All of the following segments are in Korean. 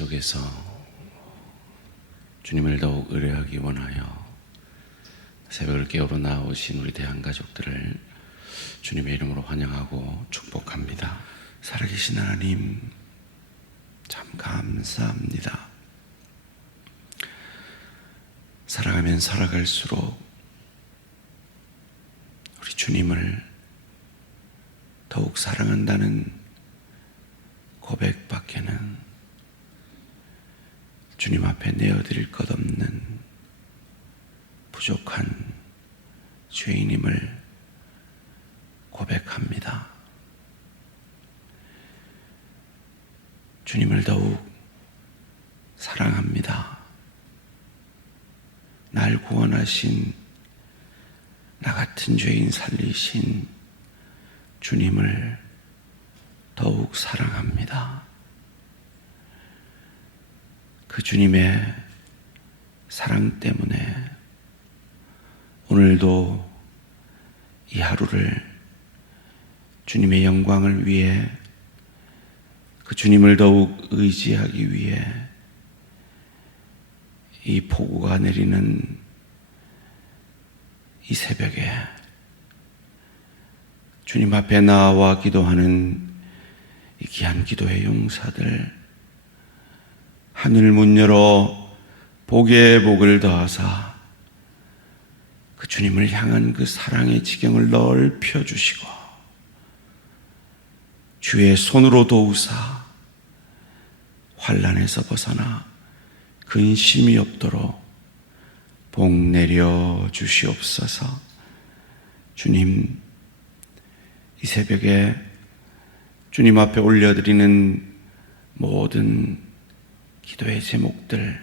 속에서 주님을 더욱 의뢰하기 원하여 새벽을 깨우러 나오신 우리 대한가족들을 주님의 이름으로 환영하고 축복합니다. 살아계신 하나님, 참 감사합니다. 살아가면 살아갈수록 우리 주님을 더욱 사랑한다는 고백밖에는 주님 앞에 내어드릴 것 없는 부족한 죄인임을 고백합니다. 주님을 더욱 사랑합니다. 날 구원하신 나 같은 죄인 살리신 주님을 더욱 사랑합니다. 그 주님의 사랑 때문에 오늘도 이 하루를 주님의 영광을 위해 그 주님을 더욱 의지하기 위해 이 폭우가 내리는 이 새벽에 주님 앞에 나와 기도하는 이 귀한 기도의 용사들, 하늘 문 열어 복에 복을 더하사 그 주님을 향한 그 사랑의 지경을 넓혀 주시고 주의 손으로 도우사 환난에서 벗어나 근심이 없도록 복 내려 주시옵소서. 주님, 이 새벽에 주님 앞에 올려드리는 모든 기도의 제목들,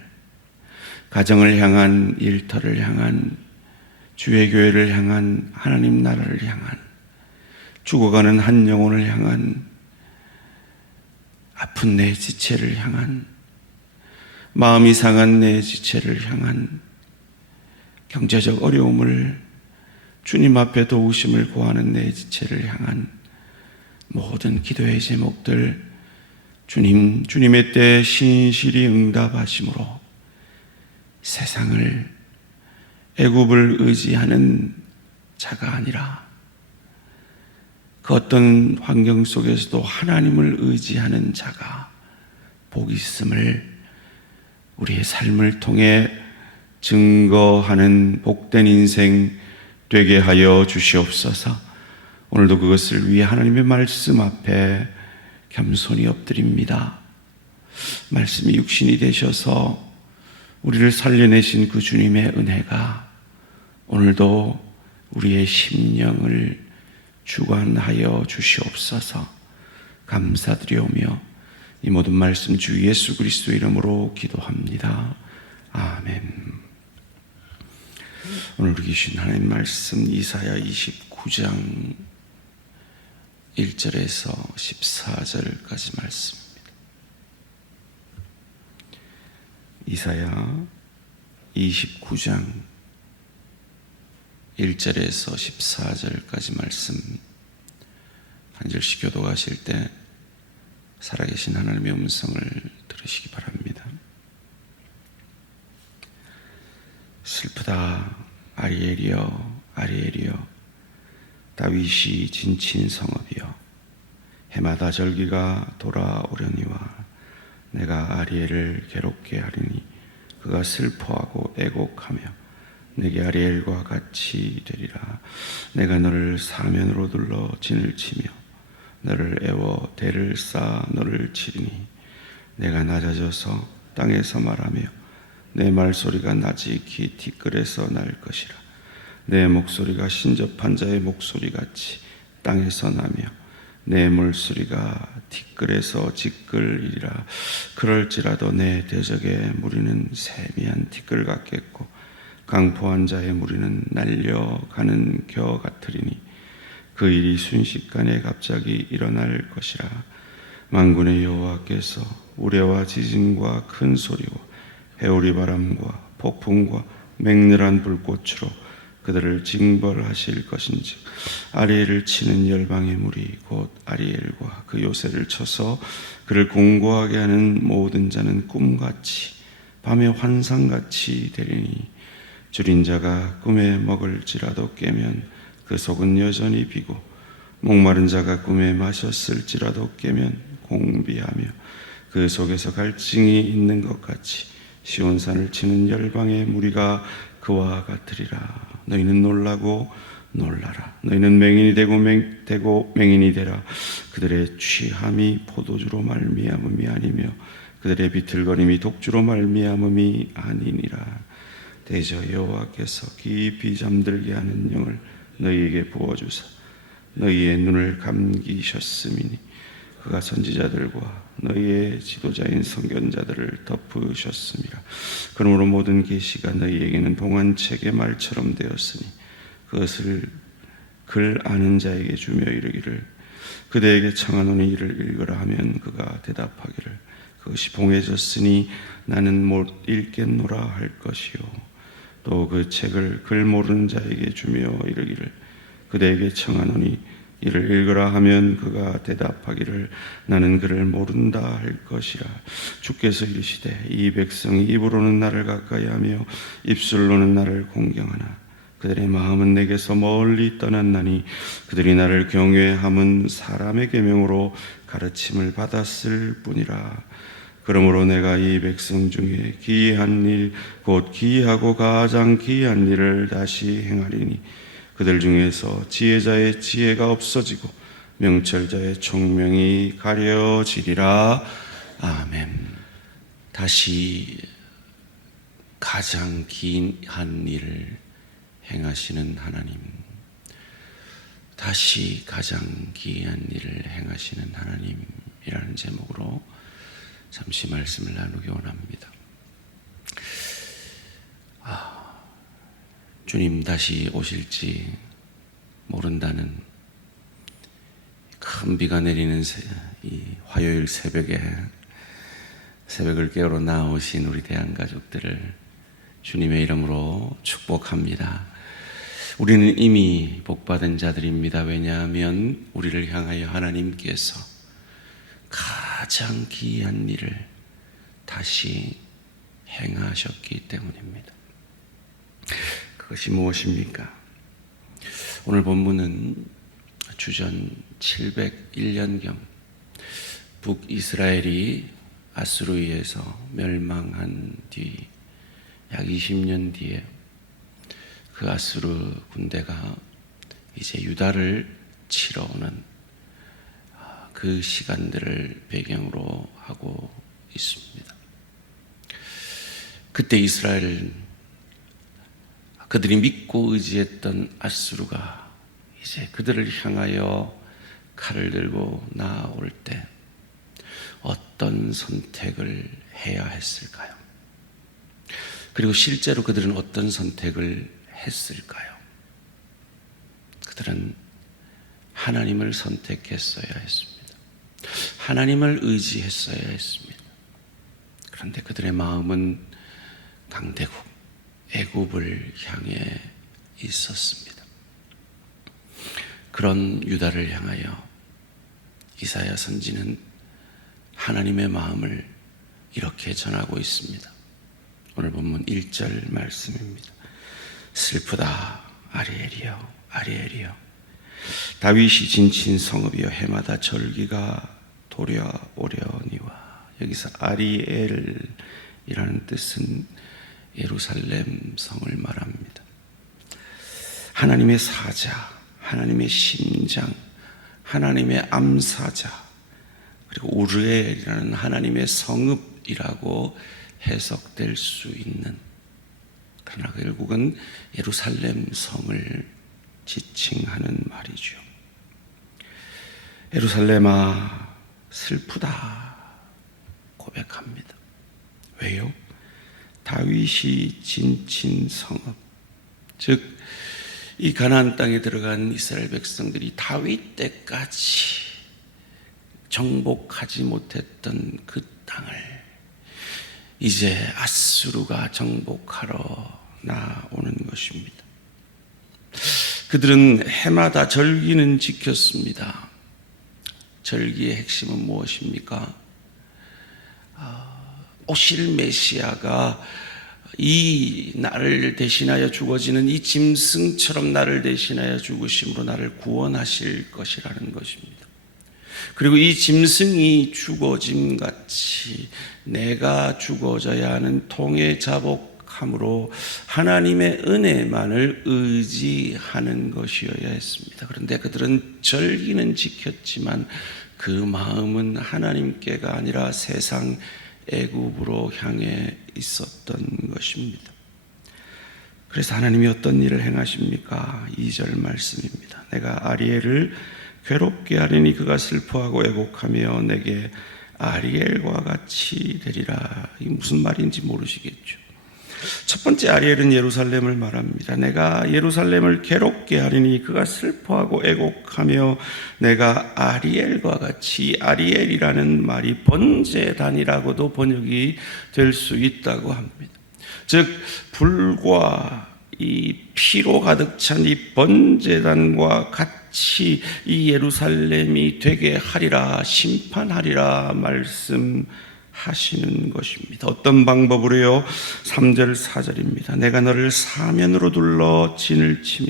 가정을 향한, 일터를 향한, 주의 교회를 향한, 하나님 나라를 향한, 죽어가는 한 영혼을 향한, 아픈 내 지체를 향한, 마음이 상한 내 지체를 향한, 경제적 어려움을 주님 앞에 도우심을 구하는 내 지체를 향한 모든 기도의 제목들, 주님의 때에 신실히 응답하심으로 세상을, 애굽을 의지하는 자가 아니라 그 어떤 환경 속에서도 하나님을 의지하는 자가 복 있음을 우리의 삶을 통해 증거하는 복된 인생 되게 하여 주시옵소서. 오늘도 그것을 위해 하나님의 말씀 앞에 겸손히 엎드립니다. 말씀이 육신이 되셔서 우리를 살려내신 그 주님의 은혜가 오늘도 우리의 심령을 주관하여 주시옵소서. 감사드리오며 이 모든 말씀 주 예수 그리스도 이름으로 기도합니다. 아멘. 오늘 우리 주신 하나님 말씀 이사야 29장 1절에서 14절까지 말씀입니다. 이사야 29장 1절에서 14절까지 말씀 한 절씩 교독하실 때 살아계신 하나님의 음성을 들으시기 바랍니다. 슬프다 아리엘이여, 아리엘이여, 다윗이 진친 성읍이여, 해마다 절기가 돌아오려니와 내가 아리엘을 괴롭게 하리니 그가 슬퍼하고 애곡하며 내게 아리엘과 같이 되리라. 내가 너를 사면으로 둘러 진을 치며 너를 애워 대를 쌓아 너를 치리니 내가 낮아져서 땅에서 말하며 내 말소리가 나지기 티끌에서 날 것이라. 내 목소리가 신접한 자의 목소리같이 땅에서 나며 내 물소리가 티끌에서 지끌이리라. 그럴지라도 내 대적의 무리는 세미한 티끌 같겠고 강포한 자의 무리는 날려가는 겨 같으리니 그 일이 순식간에 갑자기 일어날 것이라. 만군의 여호와께서 우레와 지진과 큰 소리와 해오리 바람과 폭풍과 맹렬한 불꽃으로 그들을 징벌하실 것인즉 아리엘을 치는 열방의 무리 곧 아리엘과 그 요새를 쳐서 그를 공고하게 하는 모든 자는 꿈같이 밤의 환상같이 되리니 줄인 자가 꿈에 먹을지라도 깨면 그 속은 여전히 비고 목마른 자가 꿈에 마셨을지라도 깨면 공비하며 그 속에서 갈증이 있는 것 같이 시온산을 치는 열방의 무리가 그와 같으리라. 너희는 놀라고 놀라라. 너희는 맹인이 되고 맹인이 되라. 그들의 취함이 포도주로 말미암음이 아니며 그들의 비틀거림이 독주로 말미암음이 아니니라. 대저 여호와께서 깊이 잠들게 하는 영을 너희에게 부어주사 너희의 눈을 감기셨음이니 그가 선지자들과 너희의 지도자인 선견자들을 덮으셨음이라. 그러므로 모든 계시가 너희에게는 동안책의 말처럼 되었으니 그것을 글 아는 자에게 주며 이르기를 그대에게 청하노니 이를 읽으라 하면 그가 대답하기를 그것이 봉해졌으니 나는 못 읽겠노라 할 것이요. 또 그 책을 글 모르는 자에게 주며 이르기를 그대에게 청하노니 이를 읽으라 하면 그가 대답하기를 나는 그를 모른다 할 것이라. 주께서 이르시되 이 백성이 입으로는 나를 가까이하며 입술로는 나를 공경하나 그들의 마음은 내게서 멀리 떠났나니 그들이 나를 경외함은 사람의 계명으로 가르침을 받았을 뿐이라. 그러므로 내가 이 백성 중에 기이한 일 곧 기이하고 가장 기이한 일을 다시 행하리니 그들 중에서 지혜자의 지혜가 없어지고 명철자의 총명이 가려지리라. 아멘. 다시 가장 기이한 일을 행하시는 하나님, 다시 가장 기이한 일을 행하시는 하나님이라는 제목으로 잠시 말씀을 나누기 원합니다. 주님 다시 오실지 모른다는 큰 비가 내리는 이 화요일 새벽에 새벽을 깨우러 나오신 우리 대한가족들을 주님의 이름으로 축복합니다. 우리는 이미 복받은 자들입니다. 왜냐하면 우리를 향하여 하나님께서 가장 기이한 일을 다시 행하셨기 때문입니다. 그것이 무엇입니까? 오늘 본문은 주전 701년경 북이스라엘이 아수르에서 멸망한 뒤 약 20년 뒤에 그 아수르 군대가 이제 유다를 치러 오는 그 시간들을 배경으로 하고 있습니다. 그때 이스라엘 그들이 믿고 의지했던 아수르가 이제 그들을 향하여 칼을 들고 나올 때 어떤 선택을 해야 했을까요? 그리고 실제로 그들은 어떤 선택을 했을까요? 그들은 하나님을 선택했어야 했습니다. 하나님을 의지했어야 했습니다. 그런데 그들의 마음은 강대국 애굽을 향해 있었습니다. 그런 유다를 향하여 이사야 선지는 하나님의 마음을 이렇게 전하고 있습니다. 오늘 본문 1절 말씀입니다. 슬프다 아리엘이여 아리엘이여 다윗이 진친 성읍이여 해마다 절기가 도려오려니와. 여기서 아리엘이라는 뜻은 예루살렘 성을 말합니다. 하나님의 사자, 하나님의 심장, 하나님의 암사자, 그리고 우르엘이라는 하나님의 성읍이라고 해석될 수 있는, 그러나 결국은 예루살렘 성을 지칭하는 말이죠. 예루살렘아 슬프다 고백합니다. 왜요? 다윗이 진친 성읍, 즉 이 가나안 땅에 들어간 이스라엘 백성들이 다윗 때까지 정복하지 못했던 그 땅을 이제 아수르가 정복하러 나오는 것입니다. 그들은 해마다 절기는 지켰습니다. 절기의 핵심은 무엇입니까? 오실 메시아가 이 나를 대신하여 죽어지는 이 짐승처럼 나를 대신하여 죽으심으로 나를 구원하실 것이라는 것입니다. 그리고 이 짐승이 죽어짐 같이 내가 죽어져야 하는 통에 자복함으로 하나님의 은혜만을 의지하는 것이어야 했습니다. 그런데 그들은 절기는 지켰지만 그 마음은 하나님께가 아니라 세상 애굽으로 향해 있었던 것입니다. 그래서 하나님이 어떤 일을 행하십니까? 2절 말씀입니다. 내가 아리엘을 괴롭게 하리니 그가 슬퍼하고 애곡하며 내게 아리엘과 같이 되리라. 이게 무슨 말인지 모르시겠죠. 첫 번째 아리엘은 예루살렘을 말합니다. 내가 예루살렘을 괴롭게 하리니 그가 슬퍼하고 애곡하며 내가 아리엘과 같이, 아리엘이라는 말이 번제단이라고도 번역이 될 수 있다고 합니다. 즉 불과 이 피로 가득 찬 이 번제단과 같이 이 예루살렘이 되게 하리라, 심판하리라 말씀하시는 것입니다. 어떤 방법으로요? 3절 4절입니다. 내가 너를 사면으로 둘러 진을 치며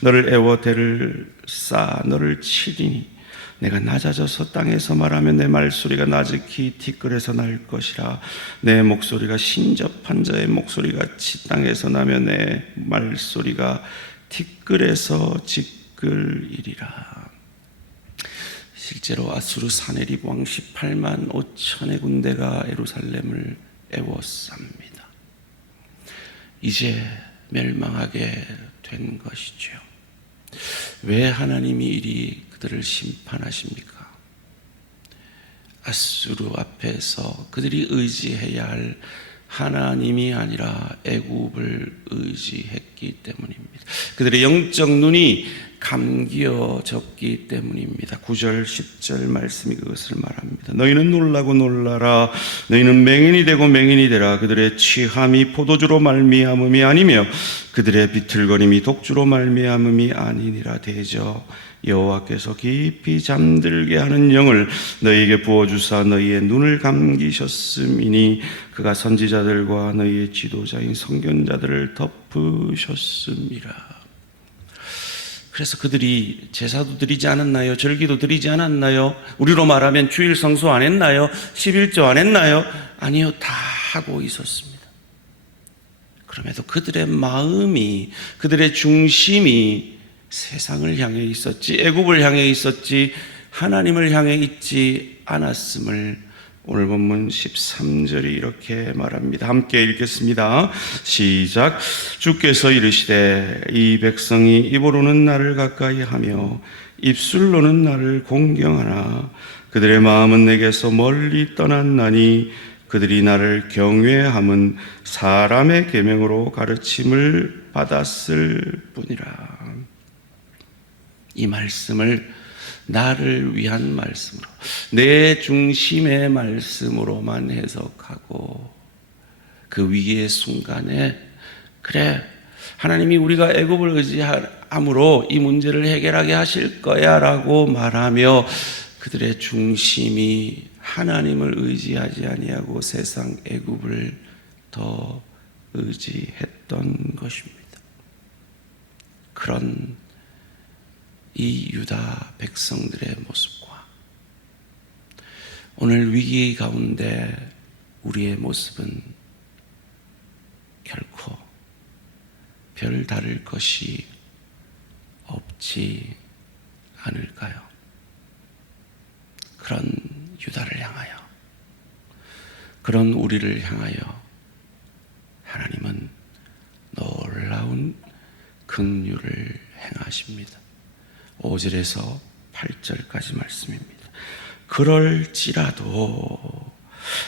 너를 애워 대를 쌓아 너를 치리니 내가 낮아져서 땅에서 말하면 내 말소리가 나직히 티끌에서 날 것이라. 내 목소리가 신접한 자의 목소리같이 땅에서 나면 내 말소리가 티끌에서 지끌이리라. 실제로 아수르 사네립 왕 18만 5천의 군대가 예루살렘을 애워쌉니다. 이제 멸망하게 된 것이죠. 왜 하나님이 이리 그들을 심판하십니까? 아수르 앞에서 그들이 의지해야 할 하나님이 아니라 애굽을 의지했기 때문입니다. 그들의 영적 눈이 감기어졌기 때문입니다. 9절 10절 말씀이 그것을 말합니다. 너희는 놀라고 놀라라. 너희는 맹인이 되고 맹인이 되라. 그들의 취함이 포도주로 말미암음이 아니며 그들의 비틀거림이 독주로 말미암음이 아니니라. 대저 여호와께서 깊이 잠들게 하는 영을 너희에게 부어주사 너희의 눈을 감기셨음이니 그가 선지자들과 너희의 지도자인 선견자들을 덮으셨음이라. 그래서 그들이 제사도 드리지 않았나요? 절기도 드리지 않았나요? 우리로 말하면 주일 성수 안 했나요? 11조 안 했나요? 아니요, 다 하고 있었습니다. 그럼에도 그들의 마음이, 그들의 중심이 세상을 향해 있었지, 애굽을 향해 있었지, 하나님을 향해 있지 않았음을 오늘 본문 13절이 이렇게 말합니다. 함께 읽겠습니다. 시작. 주께서 이르시되 이 백성이 입으로는 나를 가까이 하며 입술로는 나를 공경하나 그들의 마음은 내게서 멀리 떠났나니 그들이 나를 경외함은 사람의 계명으로 가르침을 받았을 뿐이라. 이 말씀을 나를 위한 말씀으로, 내 중심의 말씀으로만 해석하고 그 위기의 순간에 그래, 하나님이 우리가 애굽을 의지함으로 이 문제를 해결하게 하실 거야 라고 말하며 그들의 중심이 하나님을 의지하지 아니하고 세상 애굽을 더 의지했던 것입니다. 그런 이 유다 백성들의 모습과 오늘 위기 가운데 우리의 모습은 결코 별 다를 것이 없지 않을까요? 그런 유다를 향하여, 그런 우리를 향하여 하나님은 놀라운 긍휼을 행하십니다. 5절에서 8절까지 말씀입니다. 그럴지라도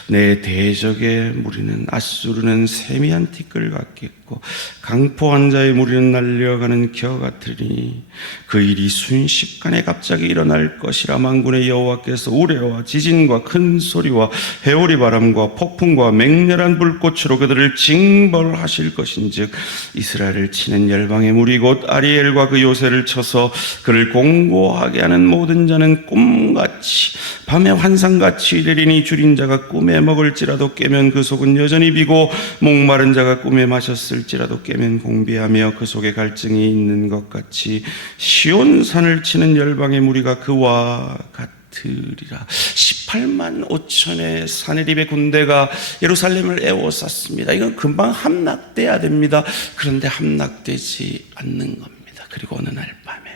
내 대적의 무리는 아수르는 세미한 티끌 같겠고 강포한 자의 무리는 날려가는 겨 같으리니 그 일이 순식간에 갑자기 일어날 것이라. 만군의 여호와께서 우레와 지진과 큰 소리와 회오리 바람과 폭풍과 맹렬한 불꽃으로 그들을 징벌하실 것인즉 이스라엘을 치는 열방의 무리 곧 아리엘과 그 요새를 쳐서 그를 공고하게 하는 모든 자는 꿈같이 밤에 환상같이 이르리니 줄인 자가 꿈에 먹을지라도 깨면 그 속은 여전히 비고 목마른 자가 꿈에 마셨을지라도 깨면 공비하며 그 속에 갈증이 있는 것 같이 시온산을 치는 열방의 무리가 그와 같으리라. 18만 5천의 사내립의 군대가 예루살렘을 에워쌌습니다. 이건 금방 함락돼야 됩니다. 그런데 함락되지 않는 겁니다. 그리고 어느 날 밤에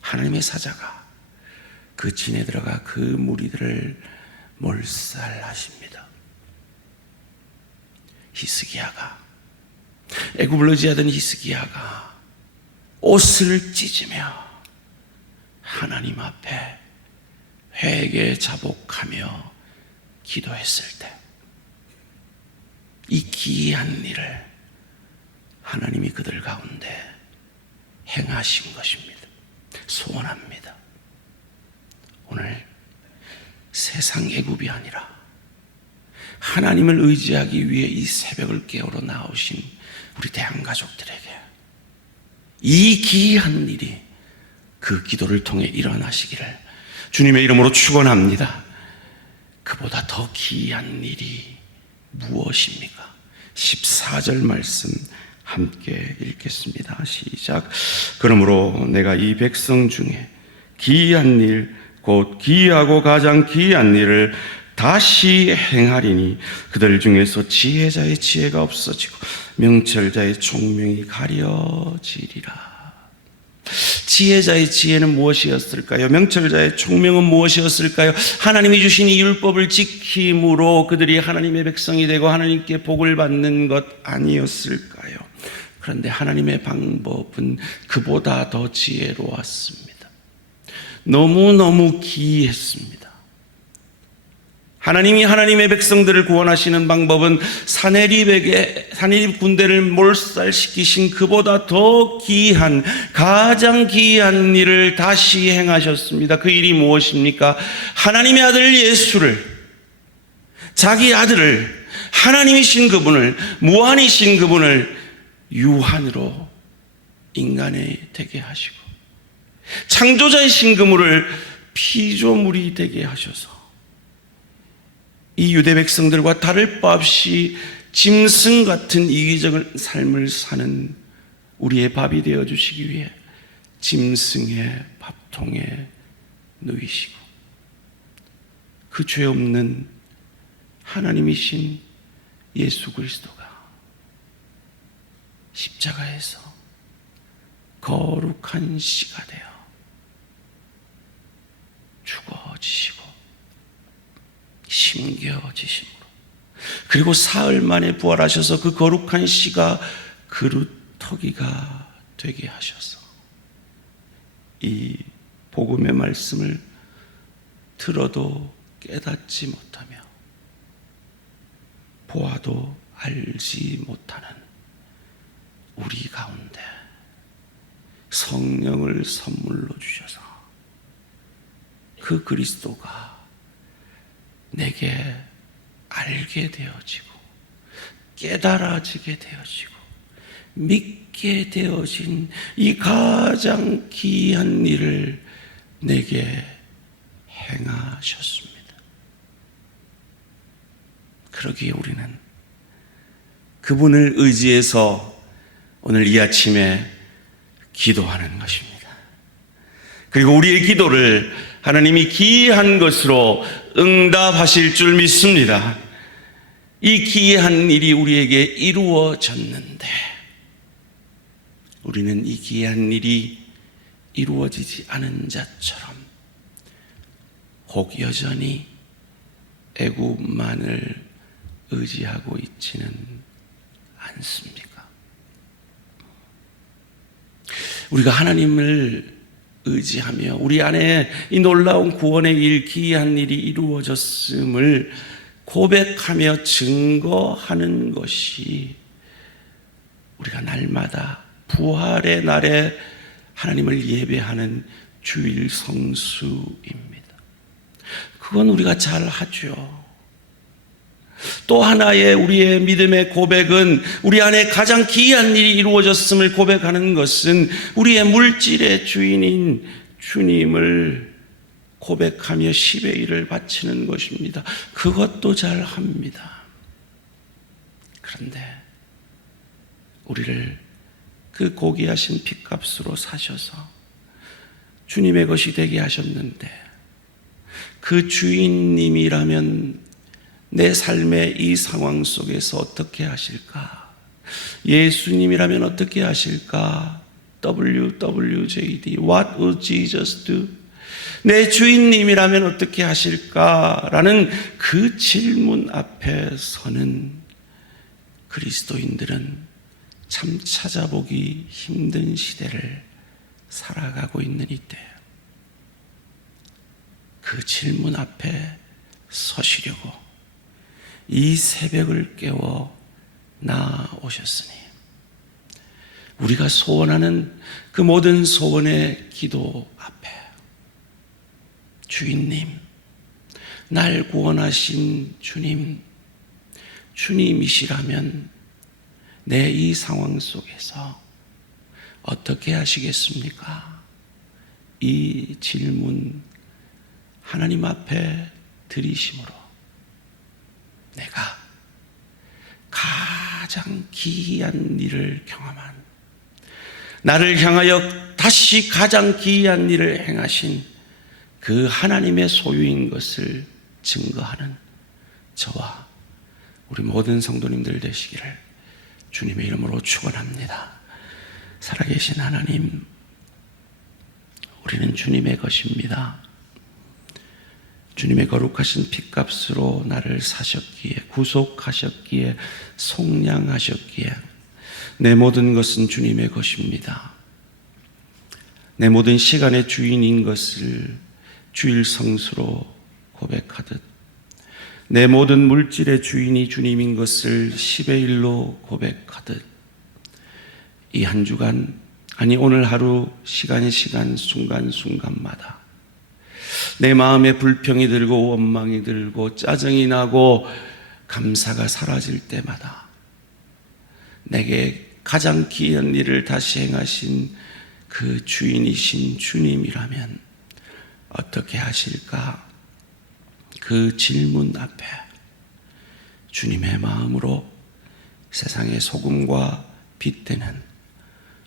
하나님의 사자가 그 진에 들어가 그 무리들을 몰살하십니다. 히스기야가, 애굽을 의지하던 히스기야가 옷을 찢으며 하나님 앞에 회개 자복하며 기도했을 때 이 기이한 일을 하나님이 그들 가운데 행하신 것입니다. 소원합니다. 오늘 세상 애굽이 아니라 하나님을 의지하기 위해 이 새벽을 깨우러 나오신 우리 대한가족들에게 이 기이한 일이 그 기도를 통해 일어나시기를 주님의 이름으로 축원합니다. 그보다 더 기이한 일이 무엇입니까? 14절 말씀 함께 읽겠습니다. 시작. 그러므로 내가 이 백성 중에 기이한 일, 곧 기이하고 가장 기이한 일을 다시 행하리니 그들 중에서 지혜자의 지혜가 없어지고 명철자의 총명이 가려지리라. 지혜자의 지혜는 무엇이었을까요? 명철자의 총명은 무엇이었을까요? 하나님이 주신 이 율법을 지킴으로 그들이 하나님의 백성이 되고 하나님께 복을 받는 것 아니었을까요? 그런데 하나님의 방법은 그보다 더 지혜로웠습니다. 너무너무 기이했습니다. 하나님이 하나님의 백성들을 구원하시는 방법은 사내립 군대를 몰살시키신 그보다 더 기이한, 가장 기이한 일을 다시 행하셨습니다. 그 일이 무엇입니까? 하나님의 아들 예수를, 자기 아들을, 하나님이신 그분을, 무한이신 그분을 유한으로 인간이 되게 하시고 창조자이신 그분을 피조물이 되게 하셔서 이 유대 백성들과 다를 바 없이 짐승 같은 이기적인 삶을 사는 우리의 밥이 되어주시기 위해 짐승의 밥통에 누이시고 그 죄 없는 하나님이신 예수 그리스도가 십자가에서 거룩한 씨가 되어 죽어지시고 심겨지심으로 그리고 사흘 만에 부활하셔서 그 거룩한 씨가 그루터기가 되게 하셔서 이 복음의 말씀을 들어도 깨닫지 못하며 보아도 알지 못하는 우리 가운데 성령을 선물로 주셔서 그 그리스도가 내게 알게 되어지고 깨달아지게 되어지고 믿게 되어진 이 가장 귀한 일을 내게 행하셨습니다. 그러기에 우리는 그분을 의지해서 오늘 이 아침에 기도하는 것입니다. 그리고 우리의 기도를 하나님이 기이한 것으로 응답하실 줄 믿습니다. 이 기이한 일이 우리에게 이루어졌는데 우리는 이 기이한 일이 이루어지지 않은 자처럼 혹 여전히 애굽만을 의지하고 있지는 않습니까? 우리가 하나님을 의지하며 우리 안에 이 놀라운 구원의 일, 기이한 일이 이루어졌음을 고백하며 증거하는 것이 우리가 날마다 부활의 날에 하나님을 예배하는 주일 성수입니다. 그건 우리가 잘 하죠. 또 하나의 우리의 믿음의 고백은 우리 안에 가장 기이한 일이 이루어졌음을 고백하는 것은 우리의 물질의 주인인 주님을 고백하며 10의 1을 바치는 것입니다. 그것도 잘 합니다. 그런데 우리를 그 고귀하신 핏값으로 사셔서 주님의 것이 되게 하셨는데 그 주인님이라면 내 삶의 이 상황 속에서 어떻게 하실까? 예수님이라면 어떻게 하실까? WWJD What would Jesus do? 내 주인님이라면 어떻게 하실까라는 그 질문 앞에 서는 그리스도인들은 참 찾아보기 힘든 시대를 살아가고 있는 이때 그 질문 앞에 서시려고 이 새벽을 깨워 나오셨으니 우리가 소원하는 그 모든 소원의 기도 앞에 주인님, 날 구원하신 주님, 주님이시라면 내 이 상황 속에서 어떻게 하시겠습니까? 이 질문 하나님 앞에 드리심으로 내가 가장 기이한 일을 경험한 나를 향하여 다시 가장 기이한 일을 행하신 그 하나님의 소유인 것을 증거하는 저와 우리 모든 성도님들 되시기를 주님의 이름으로 축원합니다. 살아계신 하나님, 우리는 주님의 것입니다. 주님의 거룩하신 핏값으로 나를 사셨기에, 구속하셨기에, 속량하셨기에 내 모든 것은 주님의 것입니다. 내 모든 시간의 주인인 것을 주일 성수로 고백하듯 내 모든 물질의 주인이 주님인 것을 10의 1로 고백하듯 이 한 주간, 아니 오늘 하루 시간 순간순간마다 내 마음에 불평이 들고 원망이 들고 짜증이 나고 감사가 사라질 때마다 내게 가장 귀한 일을 다시 행하신 그 주인이신 주님이라면 어떻게 하실까? 그 질문 앞에 주님의 마음으로 세상의 소금과 빛 되는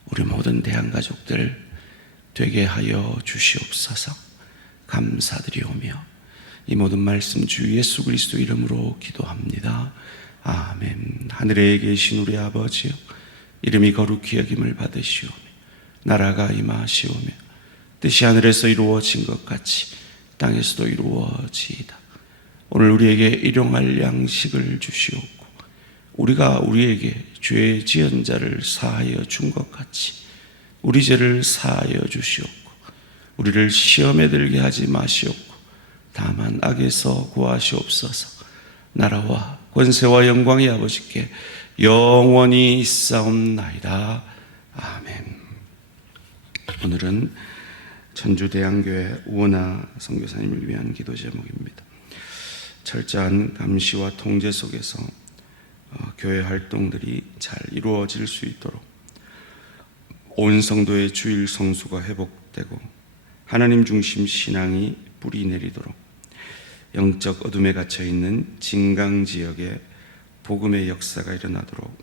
우리 모든 대한가족들 되게 하여 주시옵소서. 감사드리오며 이 모든 말씀 주 예수 그리스도 이름으로 기도합니다. 아멘. 하늘에 계신 우리 아버지여, 이름이 거룩히 여김을 받으시오며 나라가 임하시오며 뜻이 하늘에서 이루어진 것 같이 땅에서도 이루어지이다. 오늘 우리에게 일용할 양식을 주시옵고 우리가 우리에게 죄 지은 자를 사하여 준 것 같이 우리 죄를 사하여 주시옵고 우리를 시험에 들게 하지 마시옵고 다만 악에서 구하시옵소서. 나라와 권세와 영광이 아버지께 영원히 있사옵나이다. 아멘. 오늘은 전주대양교회 우원하 선교사님을 위한 기도 제목입니다. 철저한 감시와 통제 속에서 교회 활동들이 잘 이루어질 수 있도록 온 성도의 주일 성수가 회복되고 하나님 중심 신앙이 뿌리 내리도록 영적 어둠에 갇혀 있는 진강 지역에 복음의 역사가 일어나도록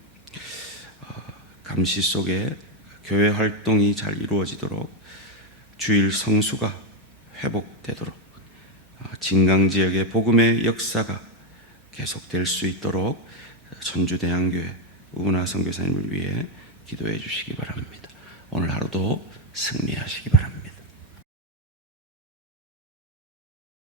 감시 속에 교회 활동이 잘 이루어지도록 주일 성수가 회복되도록 진강 지역의 복음의 역사가 계속될 수 있도록 전주대양교회 우은하 선교사님을 위해 기도해 주시기 바랍니다. 오늘 하루도 승리하시기 바랍니다.